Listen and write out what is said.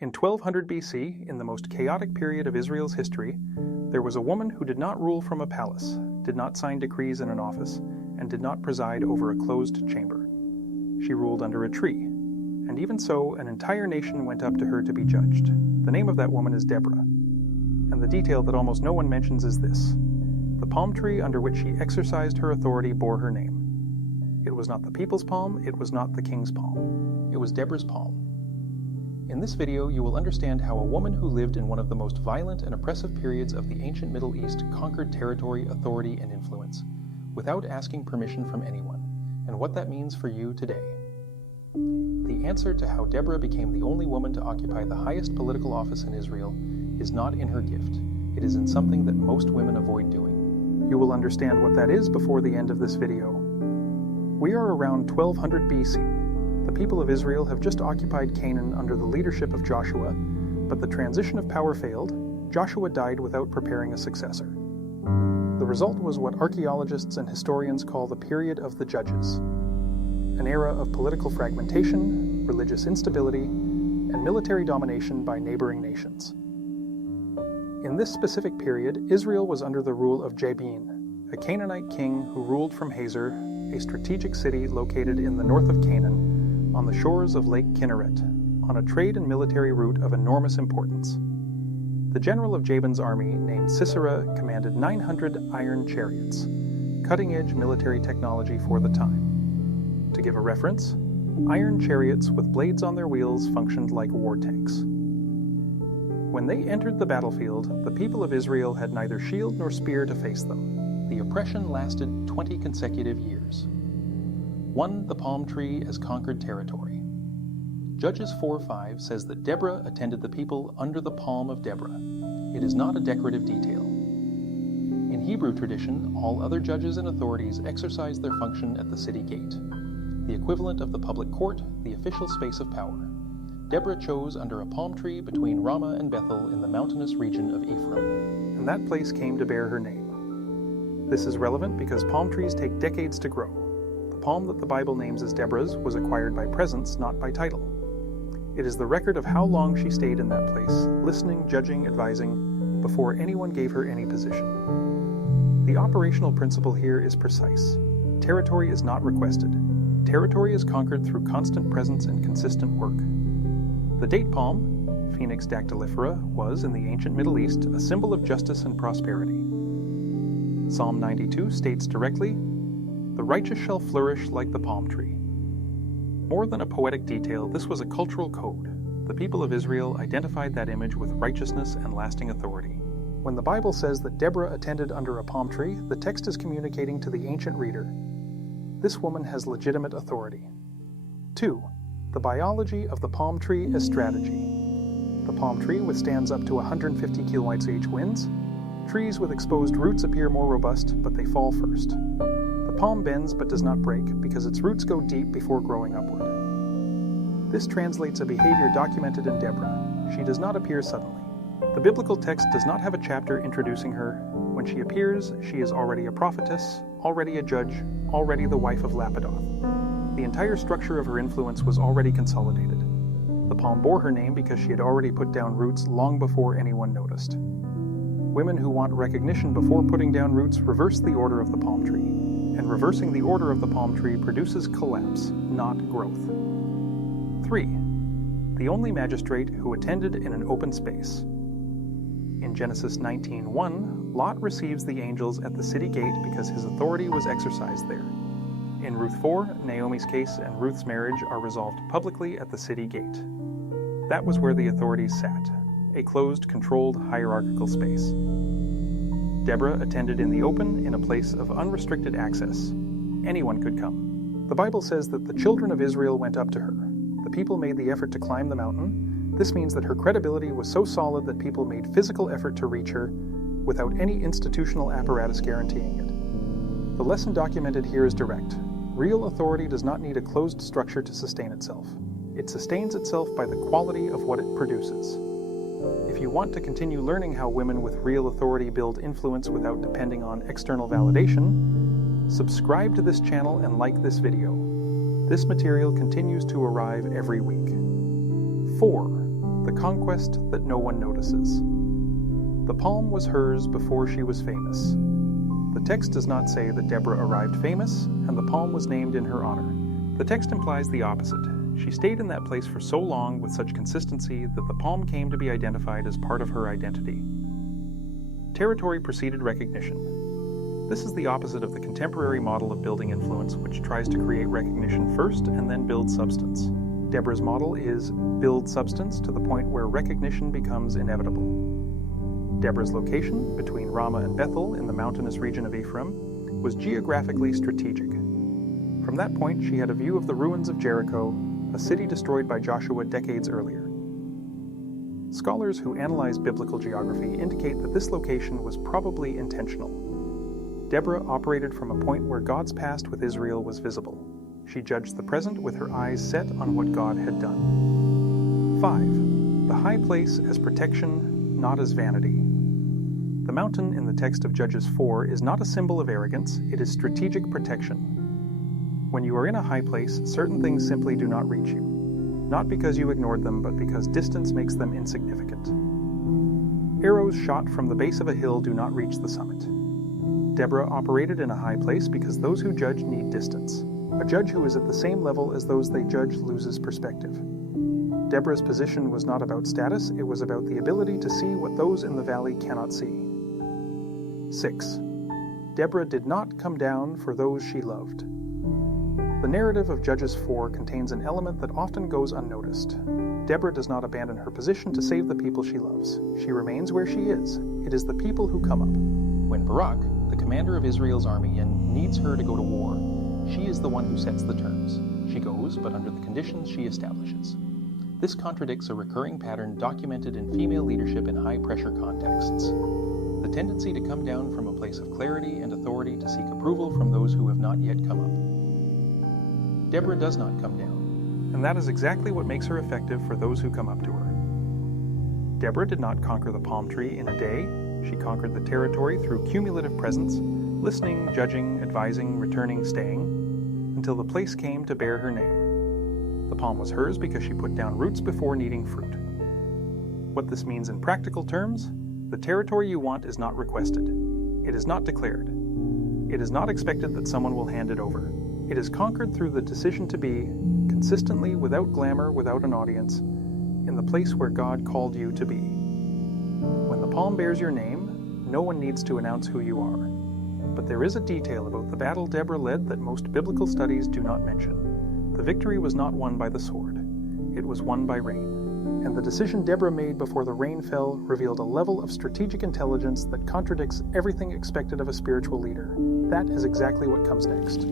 In 1200 BC, in the most chaotic period of Israel's history, there was a woman who did not rule from a palace, did not sign decrees in an office, and did not preside over a closed chamber. She ruled under a tree, and even so, an entire nation went up to her to be judged. The name of that woman is Deborah, and the detail that almost no one mentions is this: the palm tree under which she exercised her authority bore her name. It was not the people's palm, it was not the king's palm. It was Deborah's palm. In this video, you will understand how a woman who lived in one of the most violent and oppressive periods of the ancient Middle East conquered territory, authority, and influence, without asking permission from anyone, and what that means for you today. The answer to how Deborah became the only woman to occupy the highest political office in Israel is not in her gift. It is in something that most women avoid doing. You will understand what that is before the end of this video. We are around 1200 BC. The people of Israel have just occupied Canaan under the leadership of Joshua, but the transition of power failed. Joshua died without preparing a successor. The result was what archaeologists and historians call the period of the Judges, an era of political fragmentation, religious instability, and military domination by neighboring nations. In this specific period, Israel was under the rule of Jabin, a Canaanite king who ruled from Hazor, a strategic city located in the north of Canaan, on the shores of Lake Kinneret, on a trade and military route of enormous importance. The general of Jabin's army, named Sisera, commanded 900 iron chariots, cutting-edge military technology for the time. To give a reference, iron chariots with blades on their wheels functioned like war tanks. When they entered the battlefield, the people of Israel had neither shield nor spear to face them. The oppression lasted 20 consecutive years. 1. The palm tree as conquered territory. Judges 4:5 says that Deborah attended the people under the palm of Deborah. It is not a decorative detail. In Hebrew tradition, all other judges and authorities exercised their function at the city gate, the equivalent of the public court, the official space of power. Deborah chose under a palm tree between Ramah and Bethel in the mountainous region of Ephraim, and that place came to bear her name. This is relevant because palm trees take decades to grow. The palm that the Bible names as Deborah's was acquired by presence, not by title. It is the record of how long she stayed in that place, listening, judging, advising, before anyone gave her any position. The operational principle here is precise. Territory is not requested. Territory is conquered through constant presence and consistent work. The date palm, Phoenix dactylifera, was, in the ancient Middle East, a symbol of justice and prosperity. Psalm 92 states directly, "The righteous shall flourish like the palm tree." More than a poetic detail, this was a cultural code. The people of Israel identified that image with righteousness and lasting authority. When the Bible says that Deborah attended under a palm tree, the text is communicating to the ancient reader, this woman has legitimate authority. 2. The biology of the palm tree as strategy. The palm tree withstands up to 150 kWh winds. Trees with exposed roots appear more robust, but they fall first. The palm bends but does not break because its roots go deep before growing upward. This translates a behavior documented in Deborah. She does not appear suddenly. The biblical text does not have a chapter introducing her. When she appears, she is already a prophetess, already a judge, already the wife of Lapidoth. The entire structure of her influence was already consolidated. The palm bore her name because she had already put down roots long before anyone noticed. Women who want recognition before putting down roots reverse the order of the palm tree, and reversing the order of the palm tree produces collapse, not growth. 3. The only magistrate who attended in an open space. In Genesis 19:1, Lot receives the angels at the city gate because his authority was exercised there. In Ruth 4, Naomi's case and Ruth's marriage are resolved publicly at the city gate. That was where the authorities sat, a closed, controlled, hierarchical space. Deborah attended in the open, in a place of unrestricted access. Anyone could come. The Bible says that the children of Israel went up to her. The people made the effort to climb the mountain. This means that her credibility was so solid that people made physical effort to reach her without any institutional apparatus guaranteeing it. The lesson documented here is direct. Real authority does not need a closed structure to sustain itself. It sustains itself by the quality of what it produces. If you want to continue learning how women with real authority build influence without depending on external validation, subscribe to this channel and like this video. This material continues to arrive every week. 4. the conquest that no one notices. The palm was hers before she was famous. The text does not say that Deborah arrived famous, and the palm was named in her honor. The text implies the opposite. She stayed in that place for so long with such consistency that the palm came to be identified as part of her identity. Territory preceded recognition. This is the opposite of the contemporary model of building influence, which tries to create recognition first and then build substance. Deborah's model is build substance to the point where recognition becomes inevitable. Deborah's location, between Ramah and Bethel in the mountainous region of Ephraim, was geographically strategic. From that point, she had a view of the ruins of Jericho, a city destroyed by Joshua decades earlier. Scholars who analyze biblical geography indicate that this location was probably intentional. Deborah operated from a point where God's past with Israel was visible. She judged the present with her eyes set on what God had done. 5. The high place as protection, not as vanity. The mountain in the text of Judges 4 is not a symbol of arrogance, it is strategic protection. When you are in a high place, certain things simply do not reach you. Not because you ignored them, but because distance makes them insignificant. Arrows shot from the base of a hill do not reach the summit. Deborah operated in a high place because those who judge need distance. A judge who is at the same level as those they judge loses perspective. Deborah's position was not about status, it was about the ability to see what those in the valley cannot see. 6. Deborah did not come down for those she loved. The narrative of Judges 4 contains an element that often goes unnoticed. Deborah does not abandon her position to save the people she loves. She remains where she is. It is the people who come up. When Barak, the commander of Israel's army, needs her to go to war, she is the one who sets the terms. She goes, but under the conditions she establishes. This contradicts a recurring pattern documented in female leadership in high-pressure contexts. The tendency to come down from a place of clarity and authority to seek approval from those who have not yet come up. Deborah does not come down, and that is exactly what makes her effective for those who come up to her. Deborah did not conquer the palm tree in a day. She conquered the territory through cumulative presence, listening, judging, advising, returning, staying, until the place came to bear her name. The palm was hers because she put down roots before needing fruit. What this means in practical terms: the territory you want is not requested. It is not declared. It is not expected that someone will hand it over. It is conquered through the decision to be, consistently, without glamour, without an audience, in the place where God called you to be. When the palm bears your name, no one needs to announce who you are. But there is a detail about the battle Deborah led that most biblical studies do not mention. The victory was not won by the sword. It was won by rain. And the decision Deborah made before the rain fell revealed a level of strategic intelligence that contradicts everything expected of a spiritual leader. That is exactly what comes next.